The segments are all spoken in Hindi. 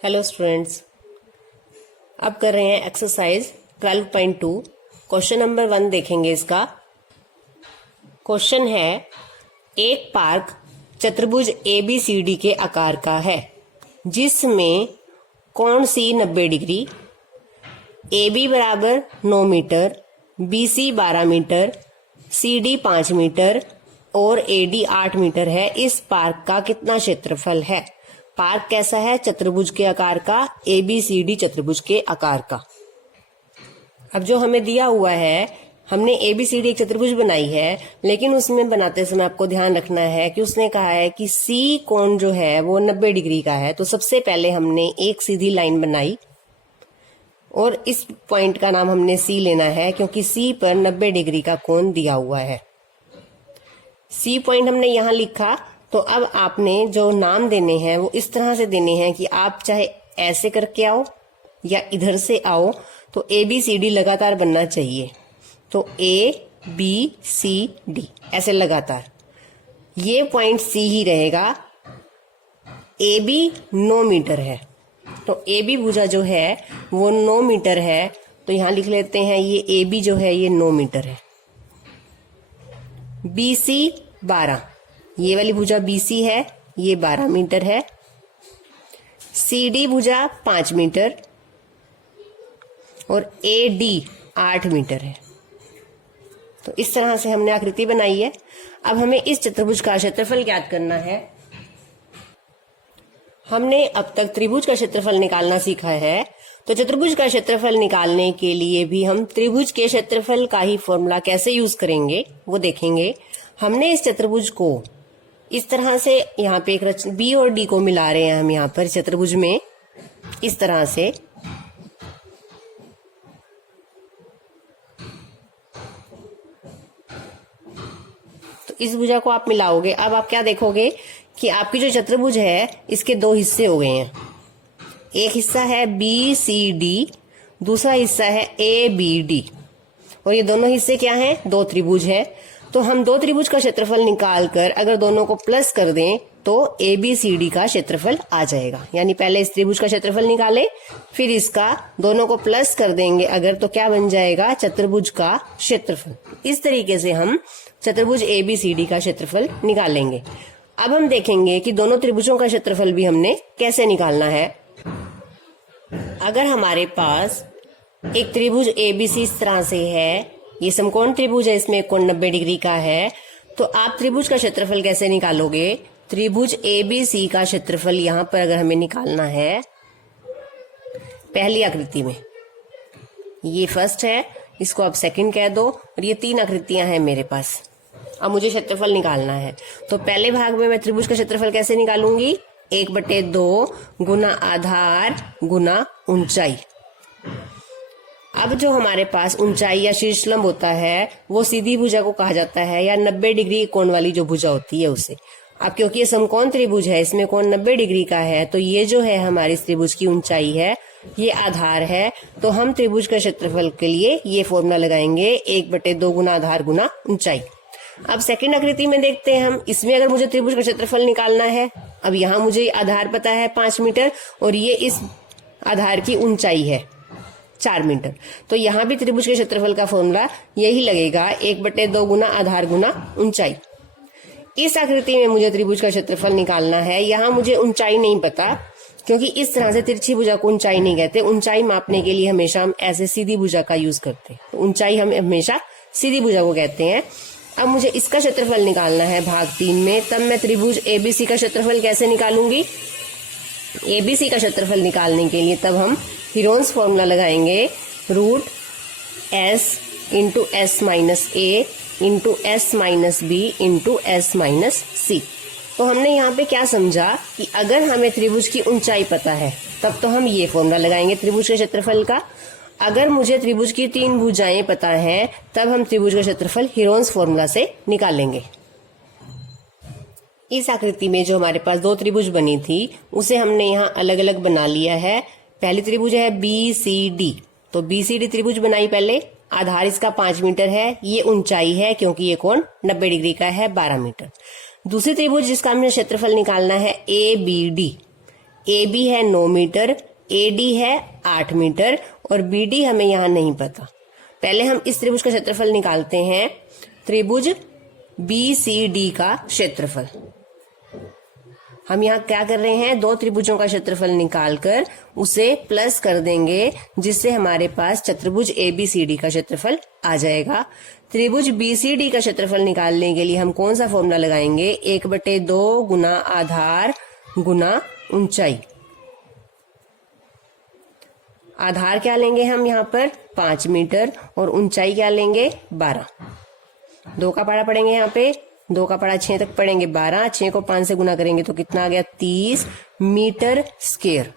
हेलो स्टूडेंट्स, अब कर रहे हैं एक्सरसाइज 12.2। क्वेश्चन नंबर 1 देखेंगे। इसका क्वेश्चन है, एक पार्क चतुर्भुज ABCD के आकार का है जिसमें कोण C 90 डिग्री, AB बराबर 9 metre, BC 12 metre, CD 5 metre और AD 8 मीटर है। इस पार्क का कितना क्षेत्रफल है? पार्क कैसा है? चतुर्भुज के आकार का, ABCD चतुर्भुज के आकार का। अब जो हमें दिया हुआ है, हमने ABCD एक चतुर्भुज बनाई है, लेकिन उसमें बनाते समय आपको ध्यान रखना है कि उसने कहा है कि C कोण जो है वो 90 डिग्री का है। तो सबसे पहले हमने एक सीधी लाइन बनाई और इस पॉइंट का नाम हमने C लेना है क्योंकि C पर 90 डिग्री का कोण दिया हुआ है। C पॉइंट हमने यहां लिखा। तो अब आपने जो नाम देने हैं वो इस तरह से देने हैं कि आप चाहे ऐसे करके आओ या इधर से आओ, तो ABCD लगातार बनना चाहिए। तो ABCD ऐसे लगातार, ये पॉइंट C ही रहेगा। AB 9 मीटर है, तो AB भुजा जो है वो 9 मीटर है। तो यहां लिख लेते हैं, ये AB जो है ये 9 मीटर है। BC 12, ये वाली भुजा BC है, ये 12 मीटर है। CD भुजा 5 मीटर और AD 8 मीटर है। तो इस तरह से हमने आकृति बनाई है। अब हमें इस चतुर्भुज का क्षेत्रफल ज्ञात करना है। हमने अब तक त्रिभुज का क्षेत्रफल निकालना सीखा है, तो चतुर्भुज का क्षेत्रफल निकालने के लिए भी हम त्रिभुज के क्षेत्रफल का ही फॉर्मूला कैसे यूज करेंगे वो देखेंगे। हमने इस चतुर्भुज को इस तरह से, यहाँ पे एक B और D को मिला रहे हैं हम यहाँ पर चतुर्भुज में, इस तरह से। तो इस भुजा को आप मिलाओगे। अब आप क्या देखोगे कि आपकी जो चतुर्भुज है इसके दो हिस्से हो गए हैं। एक हिस्सा है BCD, दूसरा हिस्सा है ABD, और ये दोनों हिस्से क्या हैं? दो त्रिभुज हैं। तो हम दो त्रिभुज का क्षेत्रफल निकालकर अगर दोनों को प्लस कर दें तो ABCD का क्षेत्रफल आ जाएगा। यानी पहले इस त्रिभुज का क्षेत्रफल निकालें, फिर इसका दोनों को प्लस कर देंगे अगर, तो क्या बन जाएगा? चतुर्भुज का क्षेत्रफल। इस तरीके से हम चतुर्भुज ABCD का क्षेत्रफल निकालेंगे। अब हम देखेंगे कि दोनों त्रिभुजों का क्षेत्रफल भी हमने कैसे निकालना है। अगर हमारे पास एक त्रिभुज ABC इस तरह से है, ये समकोण त्रिभुज है, इसमें कोण 90 डिग्री का है, तो आप त्रिभुज का क्षेत्रफल कैसे निकालोगे? त्रिभुज ABC का क्षेत्रफल यहां पर अगर हमें निकालना है, पहली आकृति में, ये फर्स्ट है, इसको आप सेकंड कह दो, और ये 3 आकृतियां हैं मेरे पास। अब मुझे क्षेत्रफल निकालना है, तो पहले भाग में मैं त्रिभुज का क्षेत्रफल कैसे निकालूंगी? 1/2 गुना आधार गुना ऊंचाई। अब जो हमारे पास ऊंचाई या शीर्षलंब होता है वो सीधी भुजा को कहा जाता है, या 90 डिग्री कोण वाली जो भुजा होती है उसे। अब क्योंकि ये समकोण त्रिभुज है, इसमें कोण 90 डिग्री का है, तो ये जो है हमारी इस त्रिभुज की ऊंचाई है, ये आधार है। तो हम त्रिभुज का क्षेत्रफल के लिए ये फॉर्मूला लगाएंगे, 1/2 गुना आधार गुना ऊंचाई। अब सेकंड आकृति में देखते हैं हम, इसमें अगर मुझे त्रिभुज का क्षेत्रफल निकालना है, अब यहाँ मुझे आधार पता है 5 मीटर और ये इस आधार की ऊंचाई है 4 मीटर, तो यहाँ भी त्रिभुज के क्षेत्रफल का फॉर्मूला यही लगेगा, 1/2 गुना आधार गुना ऊंचाई। इस आकृति में मुझे त्रिभुज का क्षेत्रफल निकालना है। यहाँ मुझे ऊंचाई नहीं पता क्योंकि इस तरह से तिरछी भुजा को ऊंचाई नहीं कहते। ऊंचाई मापने के लिए हमेशा हम ऐसे सीधी भुजा का यूज करते हैं, तो ऊंचाई हम हमेशा सीधी भुजा को कहते हैं। अब मुझे इसका क्षेत्रफल निकालना है भाग 3 में, तब मैं त्रिभुज ABC का क्षेत्रफल कैसे निकालूंगी? ABC का क्षेत्रफल निकालने के लिए तब हम हीरोन्स फॉर्मूला लगाएंगे, √S into S minus A into S minus B into S minus C। तो हमने यहाँ पे क्या समझा कि अगर हमें त्रिभुज की ऊंचाई पता है तब तो हम ये फॉर्मूला लगाएंगे त्रिभुज के क्षेत्रफल का। अगर मुझे त्रिभुज की 3 भुजाएं पता हैं तब हम त्रिभुज का क्षेत्रफल हीरोन्स फॉर्मूला से निकालेंगे। इस आकृति में जो हमारे पास 2 त्रिभुज बनी थी उसे हमने यहाँ अलग अलग बना लिया है। पहली त्रिभुज है BCD, तो BCD त्रिभुज बनाई पहले, आधार इसका 5 मीटर है, ये ऊंचाई है क्योंकि ये कोण 90 डिग्री का है 12 मीटर। दूसरी त्रिभुज जिसका हमने क्षेत्रफल निकालना है ABD, ए बी है 9 मीटर, ए डी है 8 मीटर और बी डी हमें यहाँ नहीं पता। पहले हम इस त्रिभुज का क्षेत्रफल निकालते हैं, त्रिभुज बी सी डी का क्षेत्रफल। हम यहाँ क्या कर रहे हैं, दो त्रिभुजों का क्षेत्रफल निकालकर उसे प्लस कर देंगे, जिससे हमारे पास चतुर्भुज ABCD का क्षेत्रफल आ जाएगा। त्रिभुज BCD का क्षेत्रफल निकालने के लिए हम कौन सा फॉर्मूला लगाएंगे, 1/2 गुना आधार गुना ऊंचाई। आधार क्या लेंगे हम यहाँ पर 5 मीटर और ऊंचाई क्या लेंगे 12। 2 का पढ़ा पड़ेंगे यहाँ पे, 2 का पढ़ा 6 तक पढ़ेंगे 12, 6 को 5 से गुना करेंगे तो कितना आ गया 30 मीटर स्क्वायर।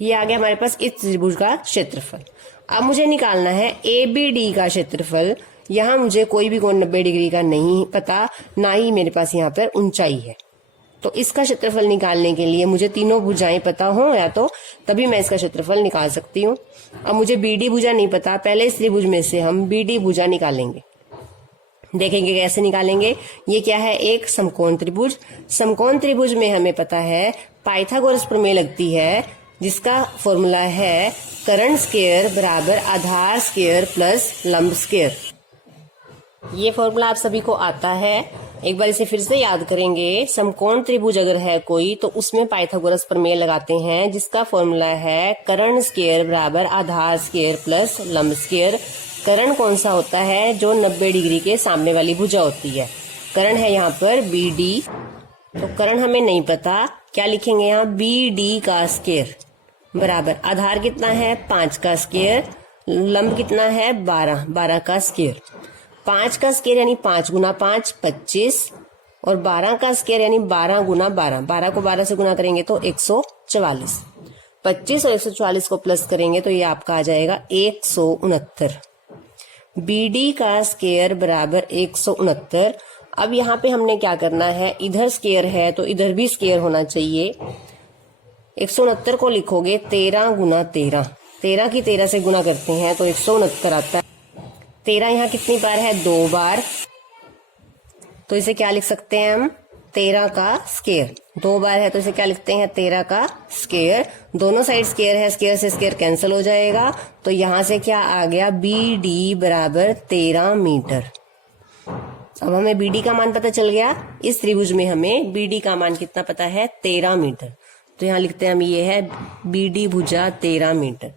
ये आ गया हमारे पास इस त्रिभुज का क्षेत्रफल। अब मुझे निकालना है ABD का क्षेत्रफल। यहाँ मुझे कोई भी कोण 90 डिग्री का नहीं पता, ना ही मेरे पास यहाँ पर ऊंचाई है, तो इसका क्षेत्रफल निकालने के लिए मुझे तीनों भुजाएं पता हो या तो तभी मैं इसका क्षेत्रफल निकाल सकती हूँ। अब मुझे BD भुजा नहीं पता, पहले इस त्रिभुज में से हम BD भुजा निकालेंगे। देखेंगे कैसे निकालेंगे। ये क्या है, एक समकोण त्रिभुज। समकोण त्रिभुज में हमें पता है पाइथागोरस प्रमेय लगती है, जिसका फॉर्मूला है कर्ण स्क्वायर बराबर आधार स्क्वायर प्लस लंब स्क्वायर। ये फॉर्मूला आप सभी को आता है, एक बार इसे फिर से याद करेंगे। समकोण त्रिभुज अगर है कोई तो उसमें पाइथागोरस प्रमेय लगाते हैं, जिसका फॉर्मूला है कर्ण स्क्वायर बराबर आधार स्क्वायर प्लस लंब स्क्वायर। कर्ण कौन सा होता है, जो 90 डिग्री के सामने वाली भुजा होती है। कर्ण है यहाँ पर BD, तो कर्ण हमें नहीं पता, क्या लिखेंगे यहाँ BD का स्क्वायर बराबर आधार कितना है 5 का स्क्वायर, लंब कितना है 12 का स्क्वायर। 5 का स्क्वायर यानी 5 गुना 5 25 और 12 का स्क्वायर यानी 12 गुना 12 को 12 से गुना करेंगे तो 144। 25 और 144 को प्लस करेंगे तो ये आपका आ जाएगा 169। BD का स्क्वायर बराबर 169। अब यहाँ पे हमने क्या करना है, इधर स्क्वायर है तो इधर भी स्क्वायर होना चाहिए। 169 को लिखोगे 13 गुना 13, 13 की 13 से गुना करते हैं तो 169 आता है। 13 यहाँ कितनी बार है 2 बार, तो इसे क्या लिख सकते हैं हम 13 का स्क्वायर। 2 बार है तो इसे क्या लिखते हैं 13 का स्क्वायर। दोनों साइड स्क्वायर है, स्क्वायर से स्क्वायर कैंसिल हो जाएगा, तो यहां से क्या आ गया BD बराबर 13 मीटर। अब हमें BD का मान पता चल गया। इस त्रिभुज में हमें BD का मान कितना पता है 13 मीटर, तो यहाँ लिखते हैं हम ये है BD भुजा 13 मीटर।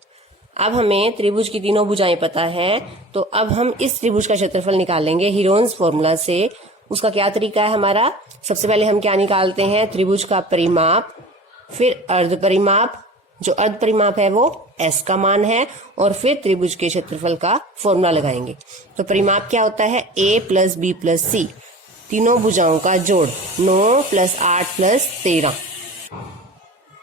अब हमें त्रिभुज की तीनों भुजाएं पता है, तो अब हम इस त्रिभुज का क्षेत्रफल निकालेंगे हीरोन्स फॉर्मूला से। उसका क्या तरीका है हमारा, सबसे पहले हम क्या निकालते हैं, त्रिभुज का परिमाप, फिर अर्ध परिमाप, जो अर्ध परिमाप है वो S का मान है, और फिर त्रिभुज के क्षेत्रफल का फॉर्मूला लगाएंगे। तो परिमाप क्या होता है A plus B plus C, तीनों भुजाओं का जोड़ 9 प्लस 8 प्लस 13।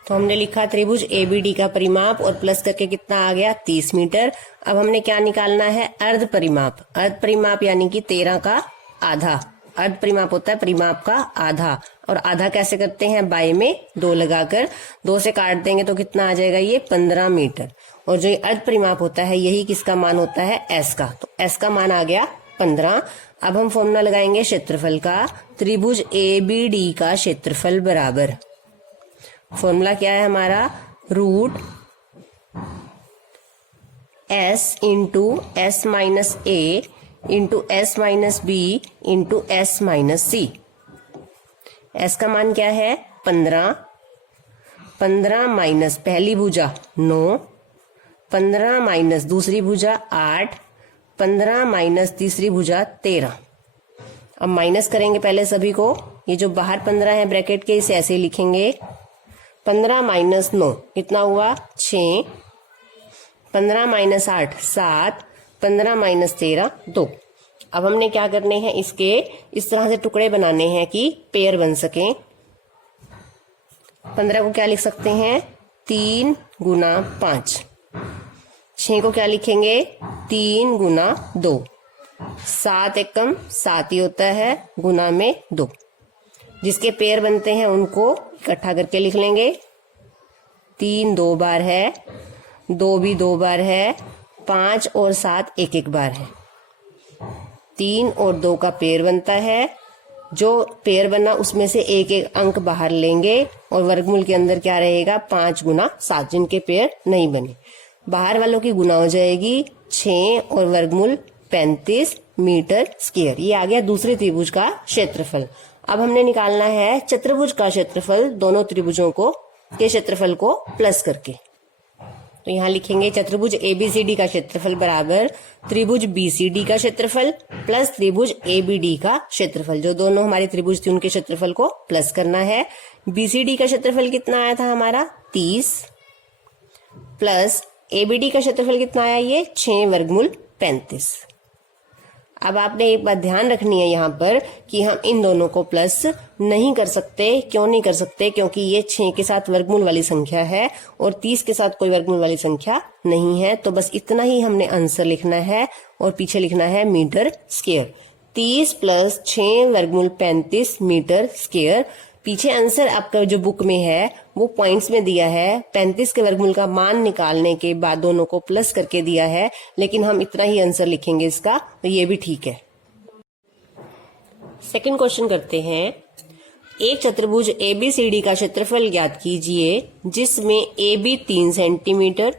तो हमने लिखा त्रिभुज ABD का परिमाप और प्लस करके कितना आ गया 30 मीटर। अब हमने क्या निकालना है, अर्ध परिमाप। अर्ध परिमाप यानी कि 13 का आधा। अर्ध परिमाप होता है परिमाप का आधा, और आधा कैसे करते हैं, बाय में 2 लगाकर 2 से काट देंगे तो कितना आ जाएगा ये 15 मीटर। और जो अर्ध परिमाप होता है यही किसका मान होता है S का, तो S का मान आ गया 15। अब हम फॉर्मूला लगाएंगे क्षेत्रफल का, त्रिभुज ABD का क्षेत्रफल बराबर, फॉर्मूला क्या है हमारा, root S into S minus A into S minus B into S minus C। S का मान क्या है 15, 15 माइनस पहली भुजा 9, 15 माइनस दूसरी भुजा 8, 15 माइनस तीसरी भुजा 13। अब माइनस करेंगे पहले सभी को, ये जो बाहर 15 है ब्रैकेट के इसे ऐसे लिखेंगे, 15 माइनस 9 कितना हुआ 6, 15 माइनस 8 7, 15 माइनस 13 2। अब हमने क्या करने हैं, इसके इस तरह से टुकड़े बनाने हैं कि पेयर बन सकें। 15 को क्या लिख सकते हैं 3 गुना 5, 6 को क्या लिखेंगे 3 गुना 2, 7 एकम 7 ही होता है, गुना में 2। जिसके पेयर बनते हैं उनको इकट्ठा करके लिख लेंगे। 3 2 बार है, 2 भी 2 बार है, 5 और 7 एक एक बार है। 3 और 2 का पेयर बनता है जो पेयर बना उसमें से एक एक अंक बाहर लेंगे और वर्गमूल के अंदर क्या रहेगा 5 गुना 7, जिनके पेयर नहीं बने बाहर वालों की गुना हो जाएगी 6 और वर्गमूल 35 मीटर स्क्वायर। ये आ गया दूसरे त्रिभुज का क्षेत्रफल। अब हमने निकालना है चतुर्भुज का क्षेत्रफल, दोनों त्रिभुजों को के क्षेत्रफल को प्लस करके। तो यहां लिखेंगे चतुर्भुज एबीसीडी का क्षेत्रफल बराबर त्रिभुज बीसीडी का क्षेत्रफल प्लस त्रिभुज एबीडी का क्षेत्रफल। जो दोनों हमारे त्रिभुज थे उनके क्षेत्रफल को प्लस करना है। बीसीडी का क्षेत्रफल कितना आया था हमारा 30 प्लस एबीडी का क्षेत्रफल कितना आया ये 6 वर्गमूल 35। अब आपने एक बात ध्यान रखनी है यहाँ पर कि हम इन दोनों को प्लस नहीं कर सकते। क्यों नहीं कर सकते? क्योंकि ये 6 के साथ वर्गमूल वाली संख्या है और 30 के साथ कोई वर्गमूल वाली संख्या नहीं है। तो बस इतना ही हमने आंसर लिखना है और पीछे लिखना है मीटर स्क्वायर। 30 प्लस 6 वर्गमूल 35 मीटर स्क्वायर। पीछे आंसर आपका जो बुक में है वो पॉइंट्स में दिया है। 35 के वर्गमूल का मान निकालने के बाद दोनों को प्लस करके दिया है, लेकिन हम इतना ही आंसर लिखेंगे इसका, तो ये भी ठीक है। सेकंड क्वेश्चन करते हैं। एक चतुर्भुज एबीसीडी का क्षेत्रफल ज्ञात कीजिए जिसमें AB 3 centimetre,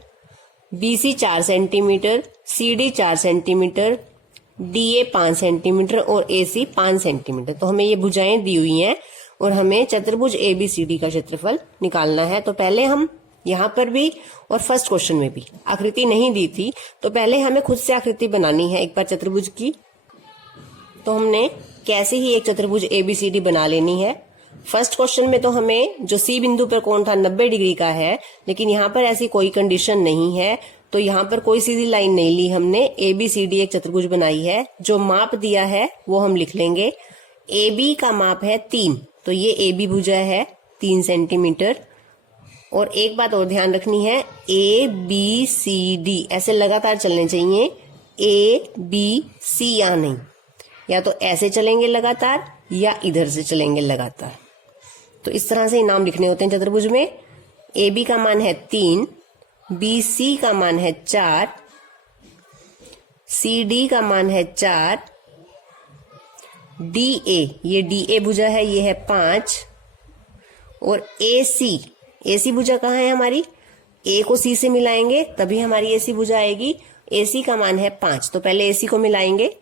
BC 4 centimetre, CD 4 centimetre, DA 5 centimetre और AC 5 सेंटीमीटर। तो हमें ये भुजाएं दी हुई हैं और हमें चतुर्भुज एबीसीडी का क्षेत्रफल निकालना है। तो पहले हम यहाँ पर भी और फर्स्ट क्वेश्चन में भी आकृति नहीं दी थी, तो पहले हमें खुद से आकृति बनानी है एक बार चतुर्भुज की। तो हमने कैसे ही एक चतुर्भुज एबीसीडी बना लेनी है। फर्स्ट क्वेश्चन में तो हमें जो सी बिंदु पर कोण था 90 डिग्री का है, लेकिन यहाँ पर ऐसी कोई कंडीशन नहीं है, तो यहाँ पर कोई सीधी लाइन नहीं ली हमने। एबीसीडी एक चतुर्भुज बनाई है। जो माप दिया है वो हम लिख लेंगे। AB का माप है 3, तो ये AB भुजा है 3 सेंटीमीटर। और एक बात और ध्यान रखनी है, ABCD ऐसे लगातार चलने चाहिए, ABC या नहीं, या तो ऐसे चलेंगे लगातार या इधर से चलेंगे लगातार। तो इस तरह से नाम लिखने होते हैं चतुर्भुज में। AB का मान है 3, BC का मान है 4, CD का मान है 4, DA, ये DA भुजा है, ये है 5, और AC भुजा कहाँ है हमारी? A को C से मिलाएंगे तभी हमारी AC भुजा आएगी। AC का मान है 5, तो पहले AC को मिलाएंगे।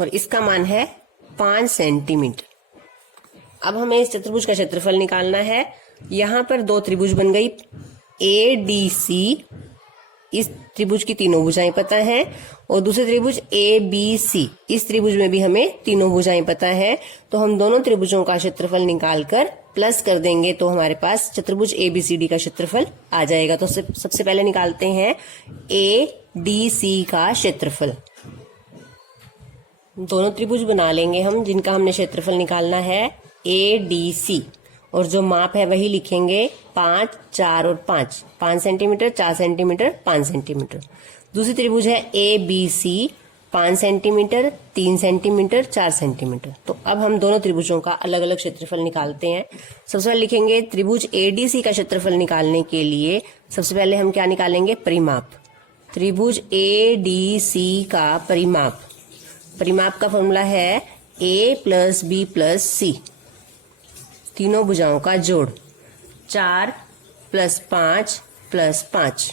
और इसका मान है 5 सेंटीमीटर। अब हमें इस चतुर्भुज का क्षेत्रफल निकालना है। यहां पर 2 त्रिभुज बन गई ADC, इस त्रिभुज की तीनों भुजाएं पता है, और दूसरे त्रिभुज ABC, इस त्रिभुज में भी हमें तीनों भुजाएं पता है। तो हम दोनों त्रिभुजों का क्षेत्रफल निकालकर प्लस कर देंगे तो हमारे पास चतुर्भुज ABCD का क्षेत्रफल आ जाएगा। तो सबसे पहले निकालते हैं ADC का क्षेत्रफल। दोनों त्रिभुज बना लेंगे हम जिनका हमने क्षेत्रफल निकालना है ADC, और जो माप है वही लिखेंगे 5, 4 और 5 सेंटीमीटर, 4 सेंटीमीटर, 5 सेंटीमीटर। दूसरी त्रिभुज है ABC, 5 सेंटीमीटर, 3 सेंटीमीटर, 4 सेंटीमीटर। तो अब हम दोनों त्रिभुजों का अलग अलग क्षेत्रफल निकालते हैं। सबसे पहले लिखेंगे त्रिभुज ADC का क्षेत्रफल निकालने के लिए सबसे पहले हम क्या निकालेंगे? परिमाप। त्रिभुज ADC का परिमाप का फॉर्मूला है A plus B plus C, तीनों भुजाओं का जोड़। 4 प्लस 5 प्लस 5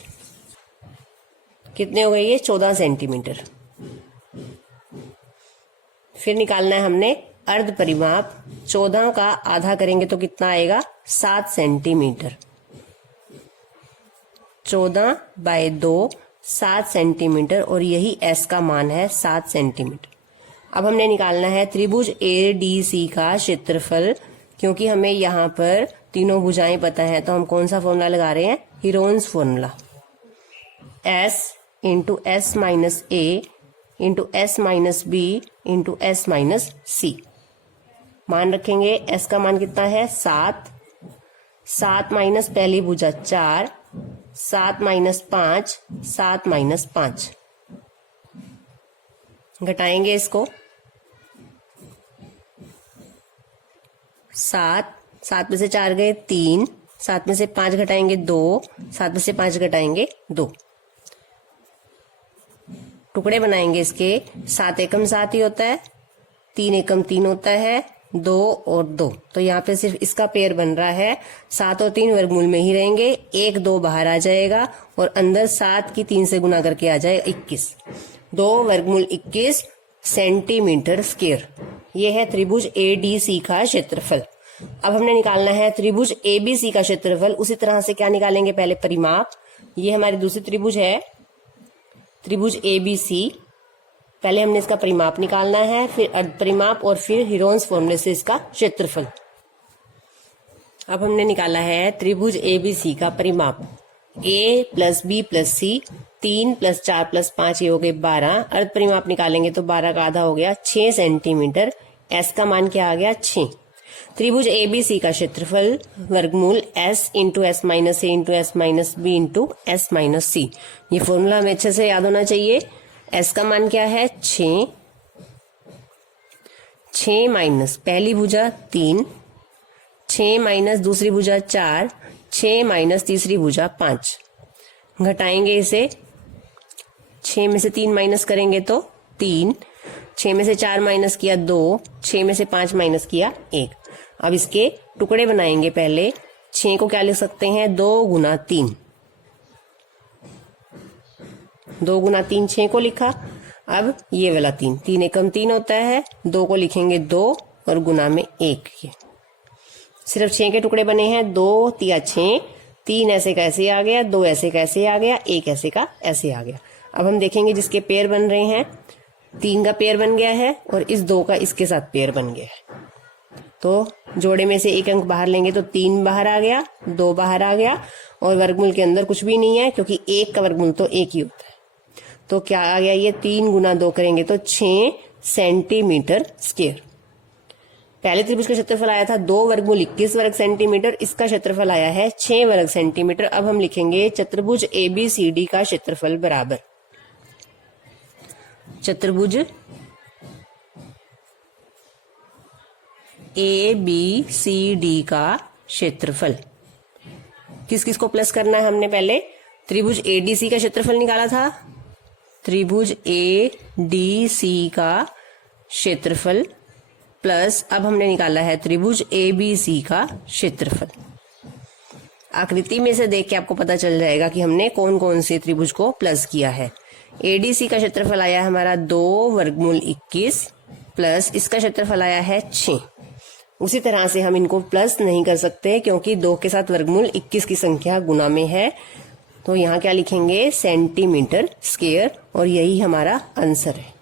कितने हो गए? ये 14 सेंटीमीटर। फिर निकालना है हमने अर्ध परिमाप। 14 का आधा करेंगे तो कितना आएगा? 7 सेंटीमीटर। 14/2 7 सेंटीमीटर, और यही S का मान है 7 सेंटीमीटर। अब हमने निकालना है त्रिभुज ADC का क्षेत्रफल। क्योंकि हमें यहाँ पर तीनों भुजाएं पता है तो हम कौन सा फॉर्मूला लगा रहे हैं? Heron's formula. S into S minus A into S minus B into S minus C। मान रखेंगे S का मान कितना है? 7 माइनस पहली भुजा 4, 7 माइनस 5, 7 माइनस 5। घटाएंगे इसको। 7 में से 4 गए 3, 7 में से 5 घटाएंगे 2, 7 में से 5 घटाएंगे 2। टुकड़े बनाएंगे इसके, 7 एकम 7 ही होता है, 3 एकम 3 होता है, 2 और 2, तो यहाँ पे सिर्फ इसका पेयर बन रहा है। 7 और 3 वर्गमूल में ही रहेंगे, 1 2 बाहर आ जाएगा और अंदर 7 की 3 से गुना करके आ जाएगा 21, 2 वर्गमूल 21 सेंटीमीटर स्क्वायर। ये है त्रिभुज ADC का क्षेत्रफल। अब हमने निकालना है त्रिभुज ABC का क्षेत्रफल। उसी तरह से क्या निकालेंगे, पहले परिमाप। ये हमारी दूसरी त्रिभुज है, त्रिभुज ABC। पहले हमने इसका परिमाप निकालना है, फिर अर्ध परिमाप और फिर हीरोन्स फॉर्मूले से इसका क्षेत्रफल। अब हमने निकाला है त्रिभुज ABC का परिमाप। A + B + C 3 + 4 + 5 ये हो गए 12। अर्ध परिमाप निकालेंगे तो 12 का आधा हो गया 6 सेंटीमीटर। S का मान क्या आ गया 6। त्रिभुज ABC का क्षेत्रफल वर्गमूल S × S - A × S - B × S - C। ये फॉर्मूला हमें अच्छे से याद होना चाहिए। S का मान क्या है 6, 6 माइनस पहली भुजा 3, 6 माइनस दूसरी भुजा 4, 6 माइनस तीसरी भुजा 5। घटाएंगे इसे, 6 में से 3 माइनस करेंगे तो 3, 6 में से 4 माइनस किया 2, 6 में से 5 माइनस किया 1। अब इसके टुकड़े बनाएंगे। पहले 6 को क्या लिख सकते हैं, 2 × 3, 2 × 3 6 को लिखा। अब ये वाला 3, 3 एकम 3 होता है, 2 को लिखेंगे 2 और गुना में 1। ये सिर्फ 6 के टुकड़े बने हैं, 2 × 6, 3 ऐसे का ऐसे आ गया, 2 ऐसे का ऐसे आ गया, 1 ऐसे का ऐसे आ गया। अब हम देखेंगे जिसके पेयर बन रहे हैं, 3 का पेयर बन गया है और इस 2 का इसके साथ पेयर बन गया है। तो जोड़े में से एक अंक बाहर लेंगे तो 3 बाहर आ गया, 2 बाहर आ गया और वर्गमूल के अंदर कुछ भी नहीं है क्योंकि 1 का वर्गमूल तो 1 ही होता है। तो क्या आ गया, ये 3 × 2 करेंगे तो 6 सेंटीमीटर स्क्वायर। पहले त्रिभुज का क्षेत्रफल आया था 2 वर्गमूल 21 वर्ग सेंटीमीटर, इसका क्षेत्रफल आया है 6 वर्ग सेंटीमीटर। अब हम लिखेंगे चतुर्भुज ABCD का क्षेत्रफल बराबर चतुर्भुज ABCD का क्षेत्रफल। किस किस को प्लस करना है, हमने पहले त्रिभुज ADC का क्षेत्रफल निकाला था, त्रिभुज ADC का क्षेत्रफल प्लस अब हमने निकाला है त्रिभुज ABC का क्षेत्रफल। आकृति में से देख के आपको पता चल जाएगा कि हमने कौन कौन से त्रिभुज को प्लस किया है। ADC का क्षेत्रफल आया हमारा 2 वर्गमूल 21 प्लस इसका क्षेत्रफल आया है 6। उसी तरह से हम इनको प्लस नहीं कर सकते क्योंकि 2 के साथ वर्गमूल 21 की संख्या गुना में है, तो यहाँ क्या लिखेंगे सेंटीमीटर स्क्वायर और यही हमारा आंसर है।